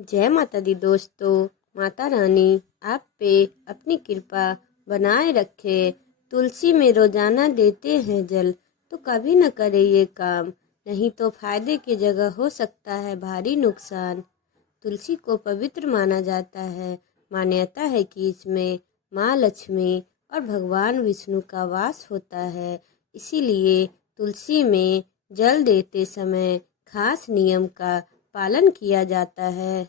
जय माता दी दोस्तों। माता रानी आप पे अपनी कृपा बनाए रखे। तुलसी में रोजाना देते हैं जल, तो कभी न करे ये काम, नहीं तो फायदे की जगह हो सकता है भारी नुकसान। तुलसी को पवित्र माना जाता है। मान्यता है कि इसमें माँ लक्ष्मी और भगवान विष्णु का वास होता है। इसीलिए तुलसी में जल देते समय खास नियम का पालन किया जाता है।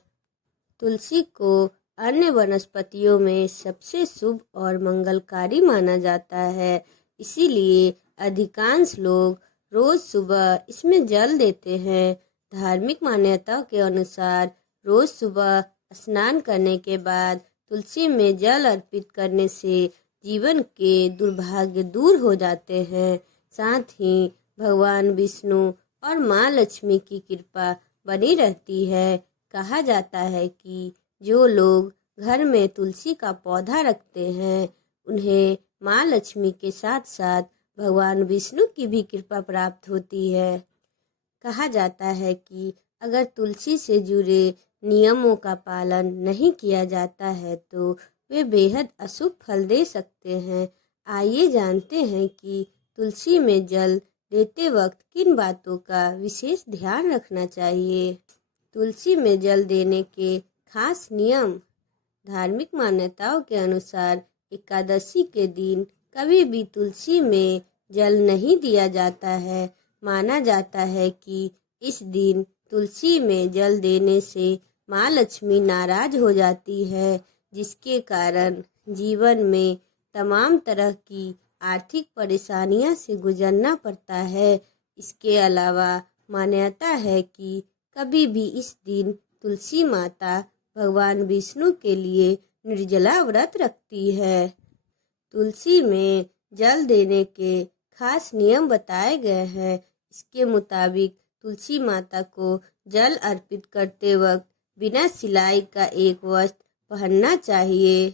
तुलसी को अन्य वनस्पतियों में सबसे शुभ और मंगलकारी माना जाता है। इसीलिए अधिकांश लोग रोज सुबह इसमें जल देते हैं। धार्मिक मान्यताओं के अनुसार रोज सुबह स्नान करने के बाद तुलसी में जल अर्पित करने से जीवन के दुर्भाग्य दूर हो जाते हैं। साथ ही भगवान विष्णु और माँ लक्ष्मी की कृपा बनी रहती है। कहा जाता है कि जो लोग घर में तुलसी का पौधा रखते हैं उन्हें माँ लक्ष्मी के साथ साथ भगवान विष्णु की भी कृपा प्राप्त होती है। कहा जाता है कि अगर तुलसी से जुड़े नियमों का पालन नहीं किया जाता है तो वे बेहद अशुभ फल दे सकते हैं। आइए जानते हैं कि तुलसी में जल देते वक्त किन बातों का विशेष ध्यान रखना चाहिए। तुलसी में जल देने के खास नियम। धार्मिक मान्यताओं के अनुसार एकादशी के दिन कभी भी तुलसी में जल नहीं दिया जाता है। माना जाता है कि इस दिन तुलसी में जल देने से माँ लक्ष्मी नाराज हो जाती है, जिसके कारण जीवन में तमाम तरह की आर्थिक परेशानियां से गुजरना पड़ता है। इसके अलावा मान्यता है कि कभी भी इस दिन तुलसी माता भगवान विष्णु के लिए निर्जला व्रत रखती है। तुलसी में जल देने के खास नियम बताए गए हैं। इसके मुताबिक तुलसी माता को जल अर्पित करते वक्त बिना सिलाई का एक वस्त्र पहनना चाहिए।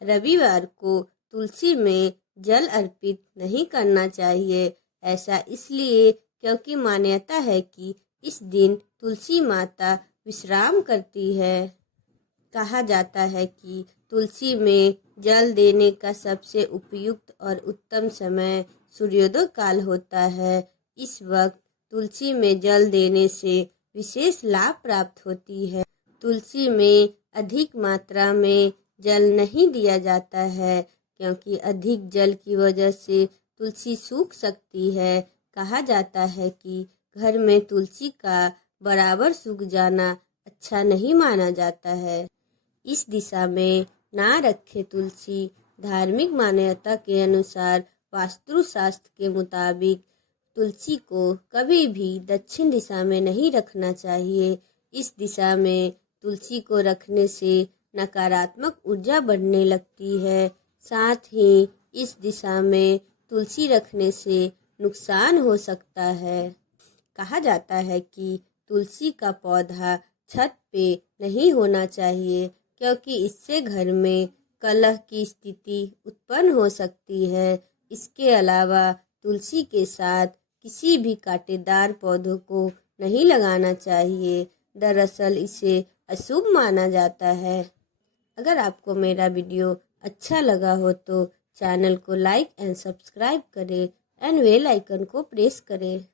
रविवार को तुलसी में जल अर्पित नहीं करना चाहिए। ऐसा इसलिए क्योंकि मान्यता है कि इस दिन तुलसी माता विश्राम करती है। कहा जाता है कि तुलसी में जल देने का सबसे उपयुक्त और उत्तम समय सूर्योदय काल होता है। इस वक्त तुलसी में जल देने से विशेष लाभ प्राप्त होती है। तुलसी में अधिक मात्रा में जल नहीं दिया जाता है क्योंकि अधिक जल की वजह से तुलसी सूख सकती है। कहा जाता है कि घर में तुलसी का बराबर सूख जाना अच्छा नहीं माना जाता है। इस दिशा में ना रखे तुलसी। धार्मिक मान्यता के अनुसार वास्तुशास्त्र के मुताबिक तुलसी को कभी भी दक्षिण दिशा में नहीं रखना चाहिए। इस दिशा में तुलसी को रखने से नकारात्मक ऊर्जा बढ़ने लगती है। साथ ही इस दिशा में तुलसी रखने से नुकसान हो सकता है। कहा जाता है कि तुलसी का पौधा छत पे नहीं होना चाहिए क्योंकि इससे घर में कलह की स्थिति उत्पन्न हो सकती है। इसके अलावा तुलसी के साथ किसी भी कांटेदार पौधों को नहीं लगाना चाहिए। दरअसल इसे अशुभ माना जाता है। अगर आपको मेरा वीडियो अच्छा लगा हो तो चैनल को लाइक एंड सब्सक्राइब करें एंड बेल आइकन को प्रेस करें।